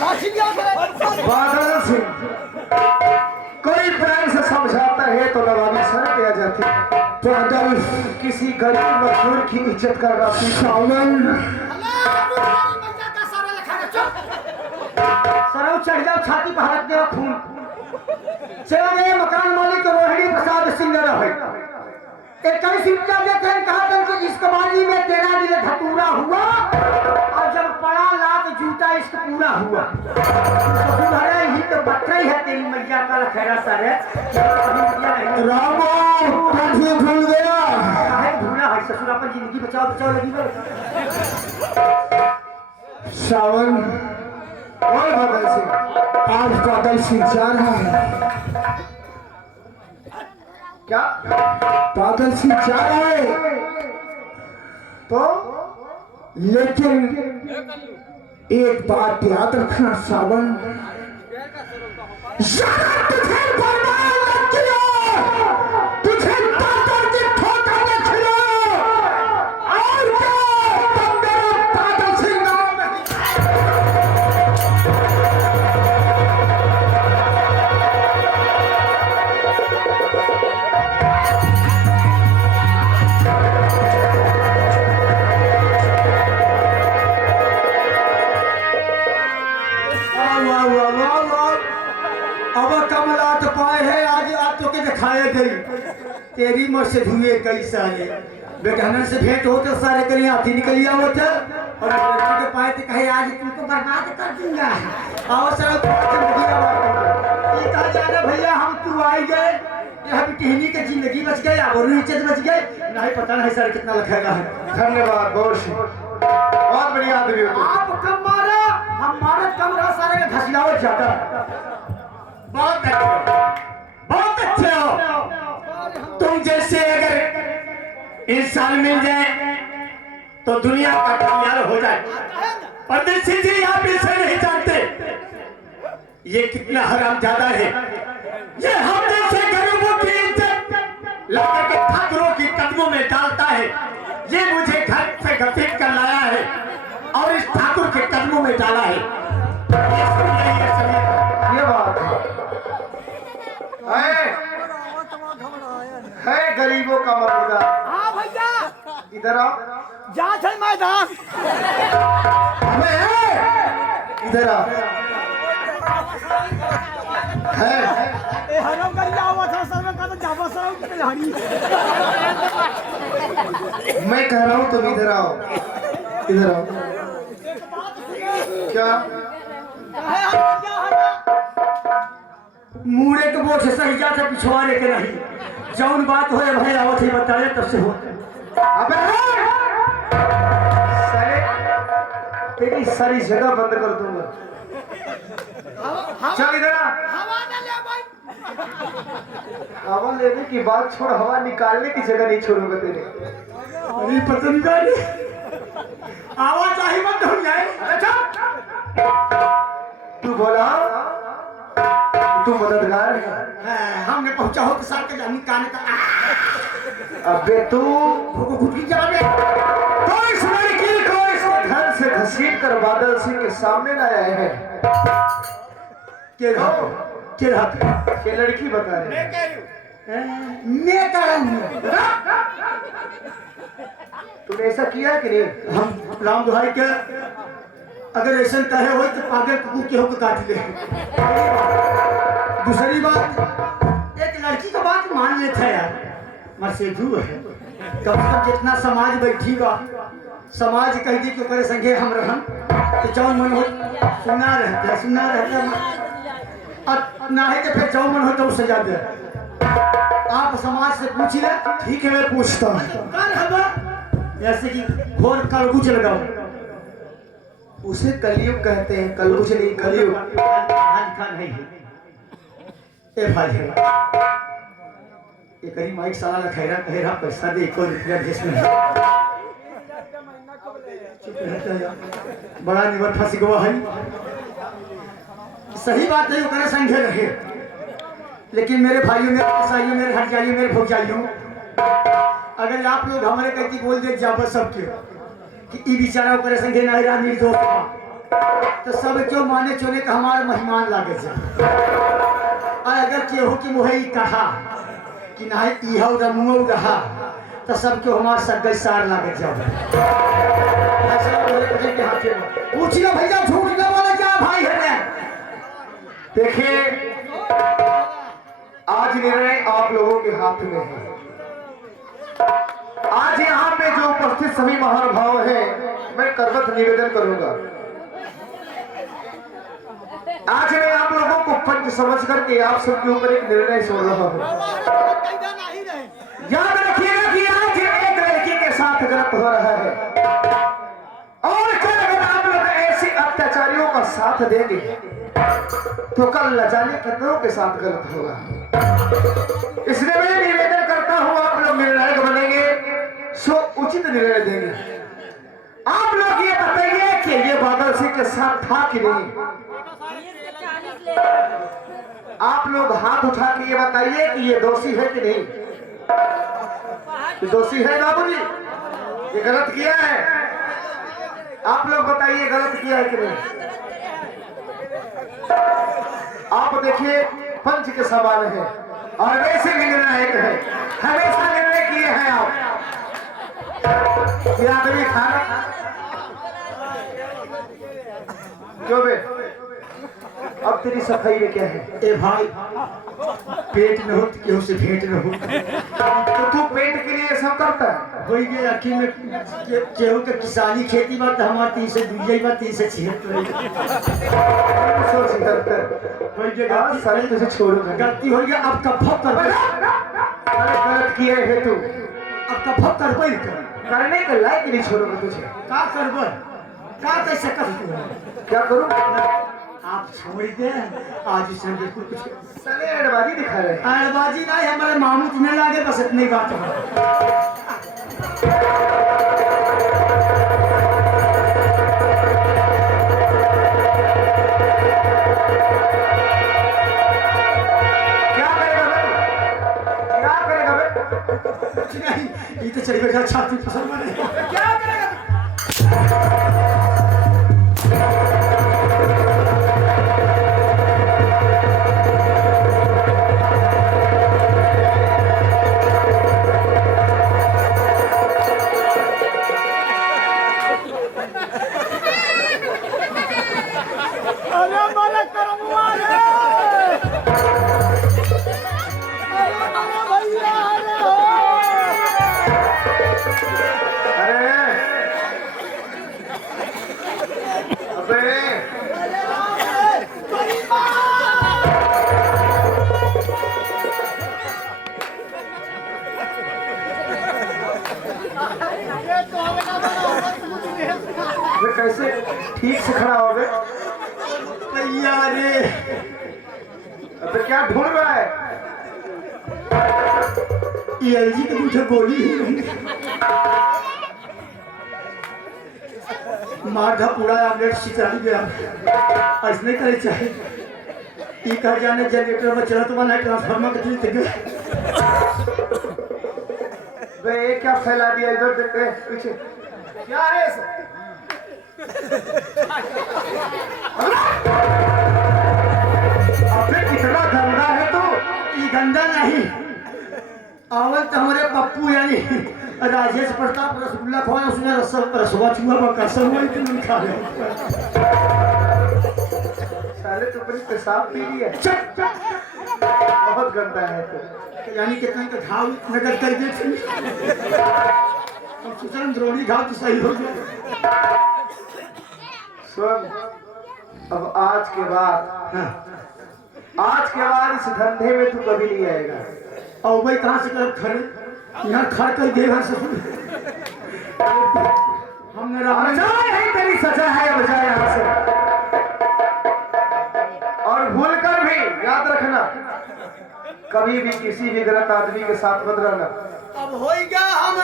बादल सिंह कोई प्रेम से समझाता है तो नवाबी सर पे आ जाती है। बादल किसी गरीब मजदूर की इज्जत कर रहा थी। सावन सरव चढ़ जाओ छाती पर हाथ दे खून सेवा में मकान मालिक रोहिणी प्रसाद सिंह रहे 21 रुपया देते हैं। कहा था कि इस कबाली में 13 दिन धतूरा हुआ और जब पड़ा लात जूता इसका पूरा हुआ। ससुर ही तो बच्चा ही है तेरी मैया का लखेरा सर है रामो तुझे भूल गया काहे भूला है ससुर अपन जिंदगी बचाओ बचाओ लगी बे। सावन और बादल सिंह आज बादल सिंह जा रहा है। क्या बादल सिंह जा रहा है तो लेकिन एक बात याद रखना सावन तुझे बर्बाद मत किया तुझे ताकत की ठोकर न खिला और क्या तुम मेरा बादल सिंह नाम तेरी मर से धुए कई साले बेटहनन से भेंट हो तो सारे कहीं हाथी निकल आओ थे और लड़की के पाए थे कहे आज तुमको बर्बाद कर दूंगा आओ सारा जिंदगी ये कहा जाना भैया हम तू आई गए यह बिटहनी की जिंदगी बच गई अब और इज्जत बच गई नहीं पता नहीं सर कितना लखेगा है। धन्यवाद बहुत बढ़िया आदमी हो आप कम मारा हम मारत कम रहा सारे का घसियावत ज्यादा बहुत अच्छे हो तुम जैसे अगर इंसान मिल जाए तो दुनिया का कामयाब हो जाए। परदेसी जी आप इसे नहीं जानते ये कितना हरामजादा है। ये हम जैसे गरीबों की इज्जत लाकर के ठाकुरों की कदमों में डालता है। ये मुझे घर से घसीट कर लाया है और इस ठाकुर के कदमों में डाला है। ये बात है गरीबों का मकबूला। हाँ भैया इधर आओ जांच है मैदान इधर आओ है हरम कर जाओ था सर में कहा जावा सर की लहरी मैं कह रहा हूँ तुम इधर आओ इधर आओ क्या मुड़े के बोझ सही जाते पिछवाड़े के नहीं जौन बात होए भाई आवत ही बताए तब से हो। अबे साले तेरी सारी जगह बंद कर दूंगा। चल इधर आ। हवा लेने की बात छोड़ हवा निकालने की जगह नहीं छोड़ूंगा तेरे। अरे पसंद आवाज ही बंद हो जाए। अच्छा तू बोला तू मददगार है। हमने पहुंचा हो तो साल के जानी काने का अबे तू खुद की जवाब है तो इस लड़की को इस घर से घसीट कर बादल सिंह के सामने लाया है। के हाथ ये लड़की बता रही है। मैं कह रहा हूँ तूने ऐसा किया कि नहीं? हम राम दुहाई के अगर ऐसा कहे हो तो पागल कुकुर के होकर काट ले। दूसरी बात एक लड़की का बात मान लेते हैं यार मरसेधु है कम से कम जितना समाज बैठी बा समाज कह दी कि करे संगे हम रहन तो जौन मन हो सुना रहता और ना है कि फिर जौन मन हो तो सजा दे। आप समाज से पूछिए। ठीक है मैं पूछता हूँ। जैसे कि घोर कलगुज लगाओ उसे कलयुग कहते हैं कलयुग नहीं कलयुग नहीं है। ए भाई है ये कहीं माइक साला लखेरा कहेरा पैसा दे को रुपया देश में चुप रहता है बड़ा निवर फंस गया है। सही बात है करे संगे रहे लेकिन मेरे भाइयों मेरे कसाइयों मेरे हरजाइयों मेरे भौजाइयों अगर आप लोग हमारे कहती बोल दे जाब सबके कि ई बेचारा करे संगे नहीं रहा निर्दोष तो सब क्यों माने चोने का हमारे मेहमान लागे जा। और अगर केहू की मुहे कहा कि नहीं इहो रमुओ रहा तो सब क्यों हमारे सगई सार लागे जा। पूछिए भैया झूठ न बोले क्या भाई है। देखिए आज निर्णय आप लोगों के हाथ में है। आज यहाँ पे जो उपस्थित सभी महानुभाव हैं, मैं करवत निवेदन करूंगा। आज मैं आप लोगों को पंच समझ करके आप सबके ऊपर एक निर्णय सुन रहा हूँ। याद रखिएगा कि आज एक लड़की के साथ गलत हो रहा है और कल अगर आप लोग ऐसे अत्याचारियों का साथ देंगे तो कल न जाने कितनों के साथ गलत होगा। इसलिए मैं निवेदन करता हूँ आप लोग निर्णायक बनेंगे सो उचित निर्णय देंगे। आप लोग ये बताइए कि ये बादल सिंह के साथ था कि नहीं। आप लोग हाथ उठा के ये बताइए कि ये दोषी है कि नहीं। ये दोषी है बाबूजी, ये गलत किया है। आप लोग बताइए गलत किया है कि नहीं। आप देखिए पंच के सवाल है और वैसे भी निर्णायक है। हमेशा निर्णय किए हैं आप। ये आदमी खाना क्यों बे? अब तेरी सफाई में क्या है? ए भाई पेट न हो तो केहू से भेंट न हो। तो तू पेट के लिए सब करता है। हो गए आखिर में केहू के किसानी खेती बात हमारे 3 से 2 बात 3 से 76 सारे तुझे छोड़ूंगा। गलती हो गया अब कब कर गलत किए है तू। अब कब कर करने के लायक नहीं छोड़ूंगा तुझे। का करब का कैसे कर क्या करूं? आप छोड़ दे आज इसमें बिल्कुल कुछ साले अड़बाजी दिखा रहे हैं। अड़बाजी नहीं हमारे मामू तुम्हें लागे बस इतनी बात है। क्या करेगा बे? क्या करेगा बे? कुछ नहीं ये तो चली गई छाती पसंद बने। क्या करेगा? कैसे ठीक से खड़ा हो गए? भैया रे अबे क्या ढूंढ रहा है? ये एलजी के मुझे गोली ही मार धा पूरा आमलेट सिचाई गया। ऐसे करे चाहे ये कह जाने जनरेटर में चला तो बना ट्रांसफार्मर के चलते गए। बे ये क्या फैला दिया इधर देखते पीछे क्या है इसे? अबे कितना गंदा है तू। ये गंदा नहीं अवल तो हमारे पप्पू यानी राजेश प्रताप रसगुल्ला खोया उसने रसवा चूहा कसम हुई तुम खा रहे साले तो अपनी पेशाब पी लिया। बहुत गंदा है तू। यानी कितना का घाव नगर कर दे हम सोचन द्रोणी घाव तो सही हो गया। सुन अब आज के बाद इस धंधे में तू कभी नहीं आएगा। और भाई कहाँ से कर खड़े यहाँ खड़ कर गए हैं सब हमने बजाय है तेरी सजा है बजाय यहाँ से। और भूल कर भी याद रखना कभी भी किसी भी गलत आदमी के साथ मत रहना। अब हो गया हम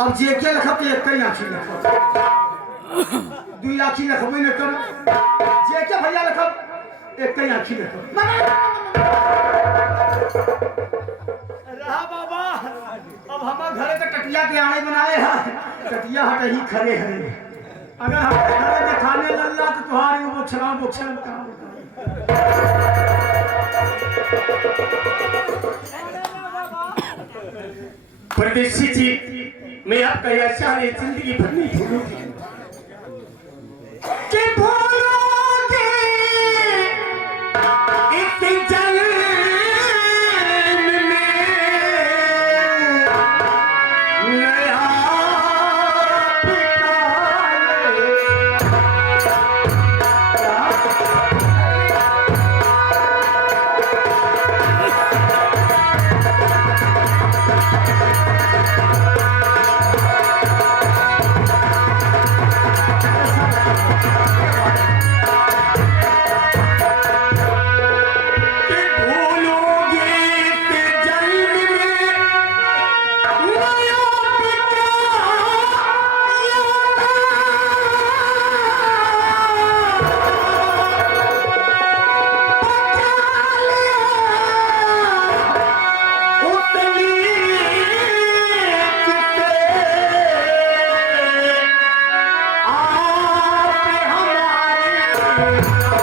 अब जे के लखब तो एक ही आँखी लखब 2 आँखी लखब न कर जे के भैया लखब एक ही आँखी लखब रहा बाबा। अब हम घर के टटिया के आने बनाए हैं टटिया हट ही खड़े हैं अगर हमारे घर में खाने लल्ला तो तुम्हारी वो छलाम कहाँ परदेसी जी, मैं आपका यह शान जिंदगी भर नहीं भूलूंगी कि भूलोगे इस जन्म में नया आप हमारे